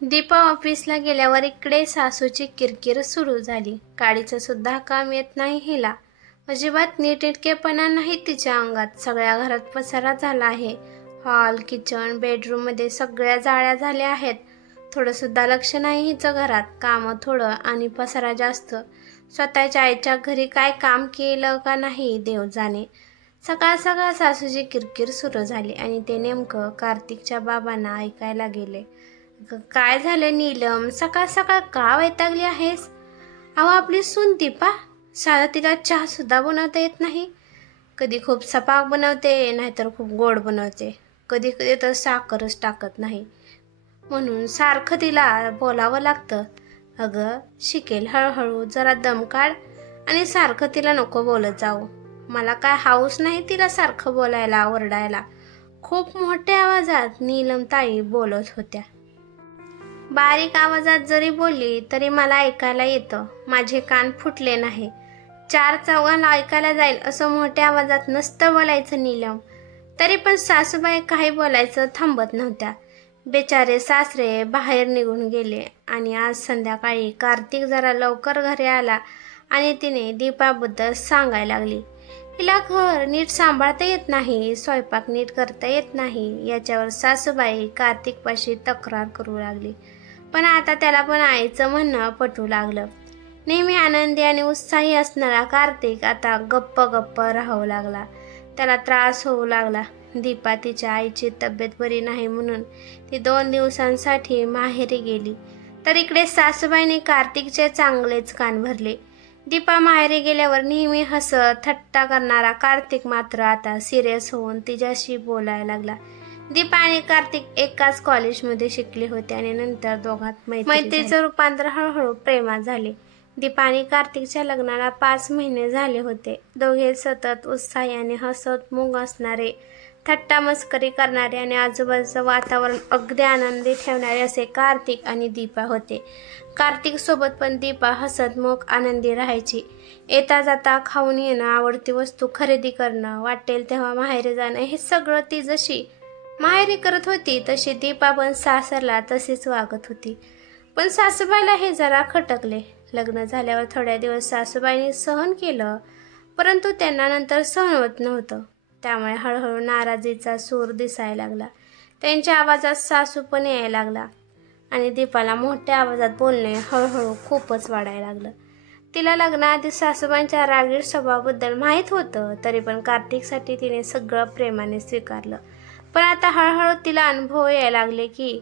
दीपा ऑफिसला गेल्यावर इकडे सासूची किरकिर सुरू झाली. गाडीचं सुद्धा काम येत नाही हिला. अजिबात नीटनेटकेपणा नाही तिच्या अंगात. सगळ्या घरात पसारा झाला आहे. हॉल, किचन, बेडरूममध्ये सगळ्या जाळ्या झाल्या आहेत. थोडं सुद्धा लक्ष नाही हिचं घरात. कामं थोडं आणि पसारा जास्त. स्वतःच्या आईच्या घरी काय काम केलं का नाही देव जाणे. सकाळ सकाळ सासूची किरकिर सुरू झाली आणि ते नेमकं कार्तिकच्या बाबांना ऐकायला गेले. काय झालं नीलम, सकाळ सकाळ का वैतागली आहेस? अहो आपली सून दीपा, साधा तिला चहा सुद्धा बनवता येत नाही. कधी खूप सपाक बनवते, नाहीतर खूप गोड बनवते. कधी कधी तर साखरच टाकत नाही. म्हणून सारखं तिला बोलावं लागतं. अगं शिकेल हळूहळू, जरा दम काढ आणि सारखं तिला नको बोलत जाऊ. मला काय हाऊस नाही तिला सारखं बोलायला ओरडायला. खूप मोठ्या आवाजात नीलमताई बोलत होत्या. बारीक आवाजात जरी बोलली तरी मला ऐकायला येतं. माझे कान फुटले नाही. 4 चौघांना ऐकायला जाईल असं मोठ्या आवाजात नसतं बोलायचं नीलम. तरी पण सासूबाई काही बोलायचं थांबत नव्हत्या. बेचारे सासरे बाहेर निघून गेले आणि आज संध्याकाळी कार्तिक जरा लवकर घरी आला आणि तिने दीपाबद्दल सांगायला लागली. हिला घर नीट सांभाळता येत नाही, स्वयंपाक नीट करता येत नाही. याच्यावर सासूबाई कार्तिकपाशी तक्रार करू लागली. पण आता त्याला पण आईचं म्हणणं पटू लागलं. नेहमी आनंदी आणि उत्साही असणारा कार्तिक आता गप्प गप्प राहू लागला. त्याला त्रास होऊ लागला. दीपा तिच्या आईची तब्येत बरी नाही म्हणून ती 2 दिवसांसाठी माहेरी गेली. तर इकडे सासूबाईने कार्तिकचे चांगलेच कान भरले. दीपा माहेरी गेल्यावर नेहमी हसत थट्टा करणारा कार्तिक मात्र आता सिरियस होऊन तिच्याशी बोलायला लागला. दीपा आणि कार्तिक एकाच कॉलेजमध्ये शिकले होते आणि नंतर दोघांत मैत्रीचं रूपांतर हळूहळू प्रेमात झाले. दीपा आणि कार्तिकच्या लग्नाला 5 महिने झाले होते. दोघे सतत उत्साही आणि हसतमुख असणारे, थट्टा मस्करी करणारे आणि आजूबाजूचं वातावरण अगदी आनंदी ठेवणारे असे कार्तिक आणि दीपा होते. कार्तिक सोबत पण दीपा हसतमुख आनंदी राहायची. येता जाता खाऊन येणं, आवडती वस्तू खरेदी करणं, वाटेल तेव्हा माहेरी जाणं, हे सगळं ती जशी माहेरी करत होती तशी दीपा पण सासरला तशीच वागत होती. पण सासूबाईला हे जरा खटकले. लग्न झाल्यावर थोड्या दिवस सासूबाईंनी सहन केलं, परंतु त्यांना नंतर सहन होत नव्हतं. त्यामुळे हळूहळू नाराजीचा सूर दिसायला लागला. त्यांच्या आवाजात सासू पण यायला लागला आणि दीपाला मोठ्या आवाजात बोलणे हळूहळू खूपच वाढायला लागलं. तिला लग्नाआधी सासूबाईंच्या रागीट स्वभावाबद्दल माहीत होतं, तरी पण कार्तिकसाठी तिने सगळं प्रेमाने स्वीकारलं. पण आता हळूहळू तिला अनुभव यायला लागले की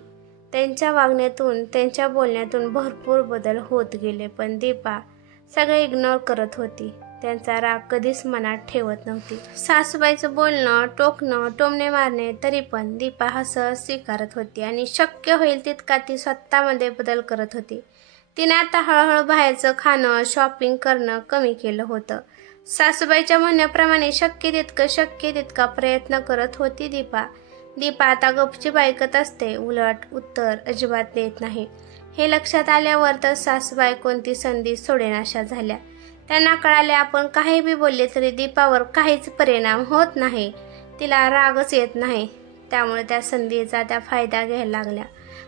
त्यांच्या वागण्यातून, त्यांच्या बोलण्यातून भरपूर बदल होत गेले. पण दीपा सगळे इग्नोर करत होती. त्यांचा राग कधीच मनात ठेवत नव्हती. सासूबाईचं बोलणं, टोकणं, टोमणे मारणे तरी पण दीपा हसत स्वीकारत होती आणि शक्य होईल तितका ती स्वतःमध्ये बदल करत होती. तिने आता हळूहळू बाहेरचं खाणं, शॉपिंग करणं कमी केलं होतं. सासूबाईच्या म्हणण्याप्रमाणे शक्य तितका प्रयत्न करत होती दीपा. दीपा आता गपचीप ऐकत असते, उलट उत्तर अजिबात देत नाही. हे लक्षात आल्यावर तर सासूबाई कोणती संधी सोडेनाशा झाल्या. त्यांना कळाले आपण काही बी बोलले तरी दीपावर काहीच परिणाम होत नाही, तिला रागच येत नाही. त्यामुळे त्या संधीचा त्या फायदा घ्यायला लागल्या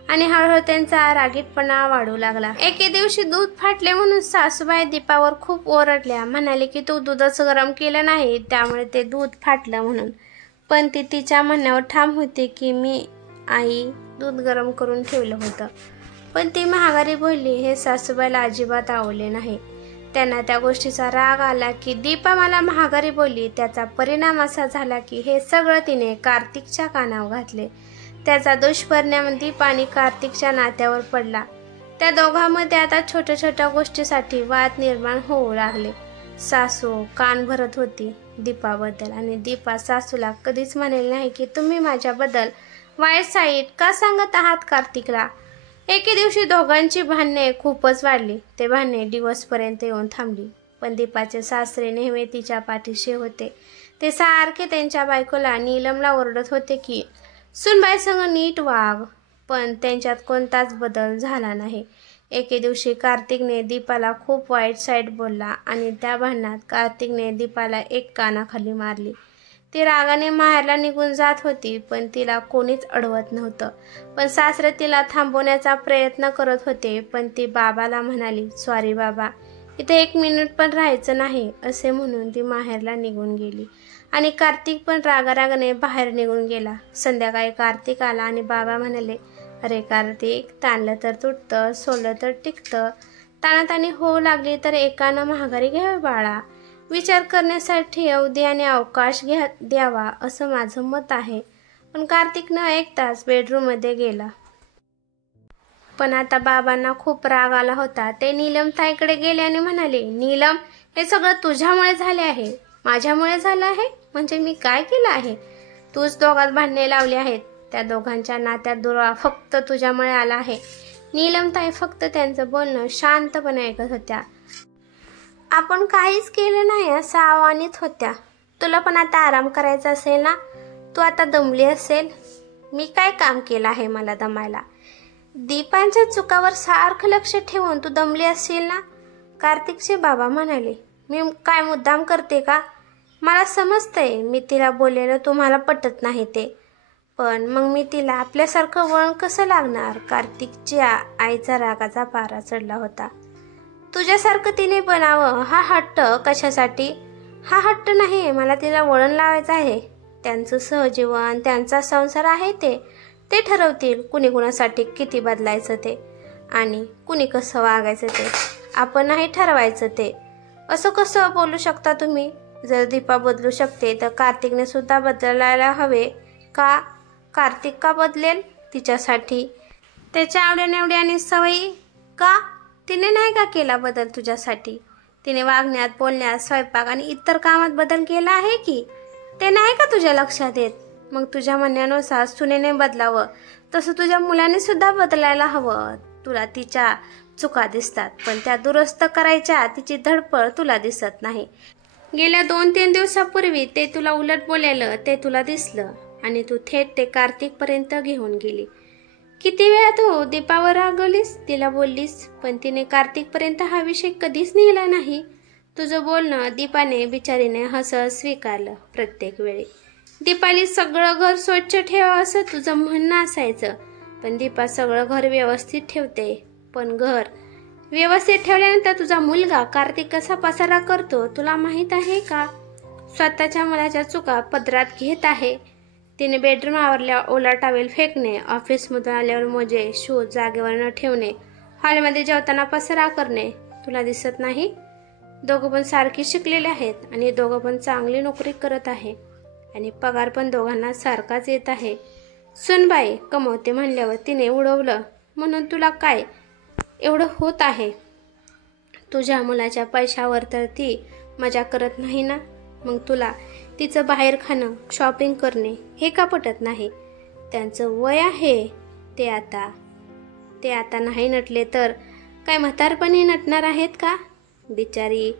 आणि हळूहळू त्यांचा रागीटपणा वाढू लागला. एके दिवशी दूध फाटले म्हणून सासूबाई दीपावर खूप ओरडल्या. म्हणाले की तू दूधच गरम केलं नाही, त्यामुळे ते दूध फाटलं म्हणून. पण ती तिच्या म्हणण्यावर ठाम होती की मी आई दूध गरम करून ठेवलं होतं. पण ती महागारी बोलली हे सासूबाईला अजिबात आवडले नाही. त्यांना त्या गोष्टीचा राग आला की दीपा मला महागारी बोलली. त्याचा परिणाम असा झाला की हे सगळं तिने कार्तिकच्या कानावर घातले. त्याचा दुष्परिणाम दीपा आणि कार्तिकच्या नात्यावर पडला. त्या दोघांमध्ये आता छोट्या छोट्या गोष्टीसाठी वाद निर्माण होऊ लागले. सासू कान भरत होती दीपाबद्दल आणि दीपा सासूला कधीच म्हणेल नाही की तुम्ही माझ्याबद्दल वाईट साईड का सांगत आहात कार्तिकला. एके दिवशी दोघांची भांडणे खूपच वाढली. ते भांडणे डिवोर्सपर्यंत येऊन थांबली. पण दीपाचे सासरे नेहमी तिच्या पाठीशी होते. ते सारखे त्यांच्या बायकोला नीलमला ओरडत होते की सुनबाईसंग नीट वाग, पण त्यांच्यात कोणताच बदल झाला नाही. एके दिवशी कार्तिकने दीपाला खूप वाईट साईड बोलला आणि त्या भांडणात कार्तिकने दीपाला एक कानाखाली मारली. ती रागाने माहेरला निघून जात होती, पण तिला कोणीच अडवत नव्हतं. पण सासरे तिला थांबवण्याचा प्रयत्न करत होते, पण ती बाबाला म्हणाली, सॉरी बाबा, इथे 1 मिनिट पण राहायचं नाही, असे म्हणून ती माहेरला निघून गेली. आणि कार्तिक पण रागारागाने बाहेर निघून गेला. संध्याकाळी कार्तिक आला आणि बाबा म्हणाले, अरे कार्तिक, ताणलं तर तुटतं, सोडलं तर टिकतं. ताणाताणी होऊ लागली तर एकानं माघारी घ्यावे बाळा. विचार करण्यासाठी अवधी आणि अवकाश द्यावा, असं माझं मत आहे. पण कार्तिक न ऐकताच बेडरूममध्ये गेला. पण आता बाबांना खूप राग आला होता. ते नीलमताईकडे गेले आणि म्हणाले, नीलम, हे सगळं तुझ्यामुळे झाले आहे, माझ्यामुळे झालं आहे. म्हणजे मी काय केलं आहे? तूच दोघात भांडणे लावली आहेत. त्या दोघांच्या नात्यात दुरावा फक्त तुझ्यामुळे आला आहे. नीलमताई फक्त त्यांचं बोलणं शांतपणे ऐकत होत्या. आपण काहीच केलं नाही असं आव्हानित होत्या. तुला पण आता आराम करायचा असेल ना? तू आता दमली असेल. मी काय काम केलं आहे मला दमायला? दीपांच्या चुकावर सारखं लक्ष ठेवून तू दमली असेल ना? कार्तिकचे बाबा म्हणाले, मी काय मुद्दाम करते का? मला समजतंय मी तिला बोललेलं तुम्हाला पटत नाही ते, पण मग मी तिला आपल्यासारखं वळण कसं लागणार? कार्तिकच्या आईचा रागाचा पारा चढला होता. तुझ्यासारखं तिने बनावं हा हट्ट कशासाठी? हा हट्ट नाही, मला तिला वळण लावायचं आहे. त्यांचं सहजीवन, त्यांचा संसार आहे, ते ठरवतील कुणी कुणासाठी किती बदलायचं ते आणि कुणी कसं वागायचं ते. आपण नाही ठरवायचं ते. असं कसं बोलू शकता तुम्ही? जर दीपा बदलू शकते तर कार्तिकने सुद्धा बदलायला हवे का? कार्तिक का बदलेल तिच्यासाठी? त्याच्या आवड्यानिवडी आणि सवयी का? तिने नाही का केला बदल तुझ्यासाठी? तिने वागण्यात, बोलण्यात, स्वयंपाक आणि इतर कामात बदल केला आहे की? ते नाही का तुझ्या लक्षात येत? मग तुझ्या म्हणण्यानुसार सुनेने बदलावं, तसं तुझ्या मुलाने सुद्धा बदलायला हवं. तुला तिच्या चुका दिसतात, पण त्या दुरुस्त करायच्या तिची धडपड तुला दिसत नाही. गेल्या 2-3 दिवसापूर्वी ते तुला उलट बोललेलं ते तुला दिसलं आणि तू थेट ते कार्तिकपर्यंत घेऊन गेली. किती वेळा तू दीपावर रागवलीस, तिला बोललीस, पण तिने कार्तिकपर्यंत हा विषय कधीच नेला नाही. तुझं बोलणं दीपाने बिचारीने हसत स्वीकारलं प्रत्येक वेळी. दीपाली सगळं घर स्वच्छ ठेवा असं तुझं म्हणणं असायचं, पण दीपा सगळं घर व्यवस्थित ठेवते. पण घर व्यवस्थित ठेवल्यानंतर तुझा मुलगा कार्तिक कसा पसारा करतो तुला माहीत आहे का? स्वतःच्या मुलाच्या चुका पदरात घेत आहे. तिने बेडरूम आवरल्या ओला टॉवेल फेकणे, ऑफिसमधून आल्यावर मोजे शूज जागेवर न ठेवणे, हॉलमध्ये जेवताना पसारा करणे तुला दिसत नाही? दोघं पण सारखी शिकलेले आहेत आणि दोघं पण चांगली नोकरी करत आहे आणि पगार पण दोघांना सारखाच येत आहे. सुनबाई कमवते म्हणल्यावर तिने उडवलं म्हणून तुला काय एवढं होत आहे? तुझ्या मुलाच्या पैशावर तर ती मजा करत नाही ना? मग तुला तिचं बाहेर खाणं, शॉपिंग करणे हे का पटत नाही? त्यांचं वय आहे, ते आता नाही नटले तर काय म्हातारपणी नटणार आहेत का? बिचारी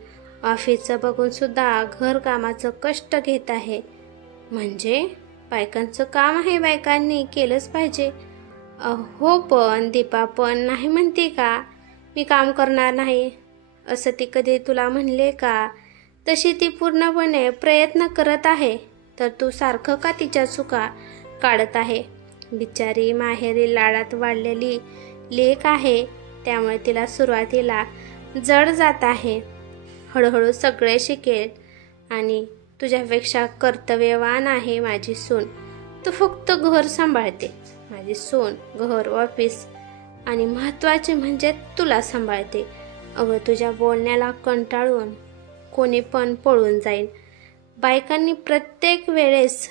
ऑफिसचं बघून सुद्धा घरकामाचं कष्ट घेत आहे. म्हणजे बायकांचं काम आहे, बायकांनी केलंच पाहिजे. हो, पण दीपा पण नाही म्हणते का मी काम करणार नाही असं? ती कधी तुला म्हणले का? तशी ती पूर्णपणे प्रयत्न करत आहे, तर तू सारखं का तिच्या चुका काढत आहे? बिचारी माहेरी लाडात वाढलेली लेक आहे, त्यामुळे तिला सुरुवातीला जड जात आहे. हळूहळू सगळे शिकेल आणि तुझ्यापेक्षा कर्तव्यवान आहे माझी सून. तू फक्त घर सांभाळते. माझी सून घर, ऑफिस आणि महत्त्वाचे म्हणजे तुला सांभाळते. अगं, तुझ्या बोलण्याला कंटाळून कोणी पण पळून जाईल. बायकांनी प्रत्येक वेळेस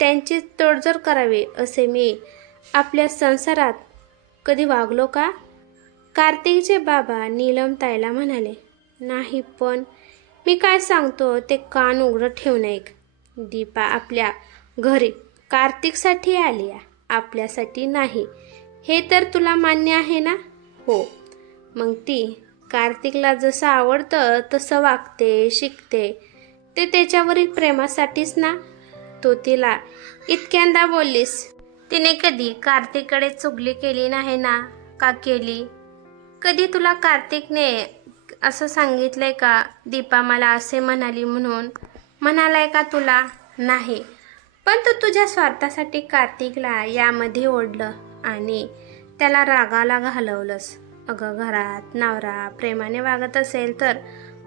त्यांची तडजोड करावी असे मी आपल्या संसारात कधी वागलो का? कार्तिकचे बाबा नीलमताईला म्हणाले, नाही, पण मी काय सांगतो ते कान उघडं ठेवून ऐक. दीपा आपल्या घरी कार्तिकसाठी आली, आपल्यासाठी नाही. हे तर तुला मान्य आहे ना? हो. मग ती कार्तिकला जसं आवडतं तसं वागते, शिकते. ते त्याच्यावरील प्रेमासाठीच ना? तो तिला इतक्यांदा बोललीस, तिने कधी कार्तिककडे चुगली केली नाही ना? का केली? कधी तुला कार्तिकने असं सांगितलंय का, दीपा मला असे म्हणाली म्हणून? म्हणालाय का तुला? नाही, पण तू तुझ्या स्वार्थासाठी कार्तिकला यामध्ये ओढलं आणि त्याला रागाला घालवलंस. अगं, घरात नवरा प्रेमाने वागत असेल तर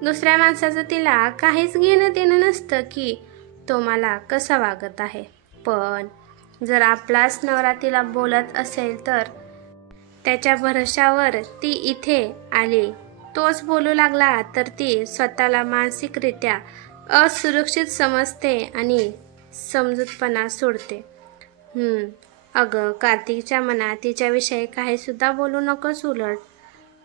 दुसऱ्या माणसाचं तिला काहीच घेणं देणं नसतं की तो मला कसा वागत आहे. पण जर आपलाच नवरा तिला बोलत असेल तर त्याच्या भरोशावर ती इथे आली, तोच बोलू लागला तर ती स्वतःला मानसिकरित्या असुरक्षित समजते आणि समजूतपणा सोडते. अगं, कार्तिकच्या मनात तिच्याविषयी काही सुद्धा बोलू नकोस. उलट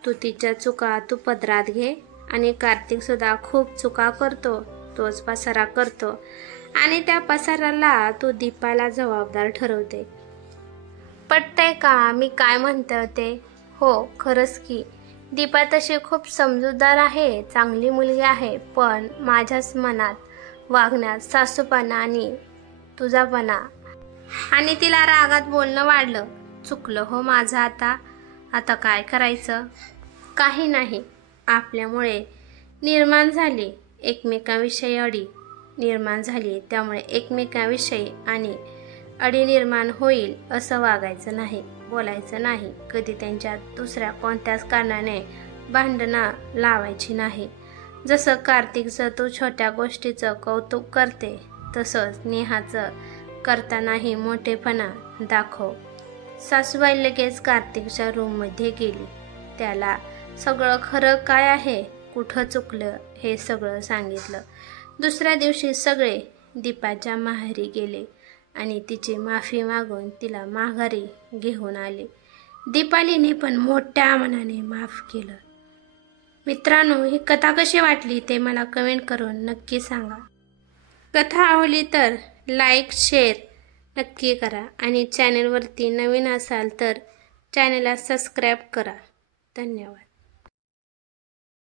तू तिच्या चुका तू पदरात घे. आणि कार्तिक सुद्धा खूप चुका करतो, तोच पसारा करतो आणि त्या पसाराला तू दीपाला जबाबदार ठरवते. पटतंय का मी काय म्हणते होते? हो, खरंच की दीपा तशी खूप समजूतदार आहे, चांगली मुलगी आहे. पण माझ्याच मनात वागण्यात सासूपणा आणि तुझापणा आणि तिला रागात बोलणं वाढलं. चुकलं हो माझं. आता काय करायचं? काही नाही, आपल्यामुळे निर्माण झाली एकमेकांविषयी अडी निर्माण झाली, त्यामुळे एकमेकांविषयी आणि अडी निर्माण होईल असं वागायचं नाही, बोलायचं नाही. कधी त्यांच्यात दुसऱ्या कोणत्याच कारणाने भांडणं लावायची नाही. जसं कार्तिकचं तू छोट्या गोष्टीचं कौतुक करते, तसंच नेहाचं करतानाही मोठेपणा दाखव. सासूबाई लगेच कार्तिकच्या रूममध्ये गेली. त्याला सगळं खरं काय आहे, कुठं चुकलं हे सगळं सांगितलं. दुसऱ्या दिवशी सगळे दीपाच्या माहेरी गेले आणि तिची माफी मागून तिला माघारी घेऊन आले. दीपालीने पण मोठ्या मनाने माफ केलं. मित्रांनो, ही कथा कशी वाटली ते मला कमेंट करून नक्की सांगा. कथा आवडली तर लाईक शेअर नक्की करा आणि चॅनलवरती नवीन असाल तर चॅनलला सबस्क्राईब करा. धन्यवाद.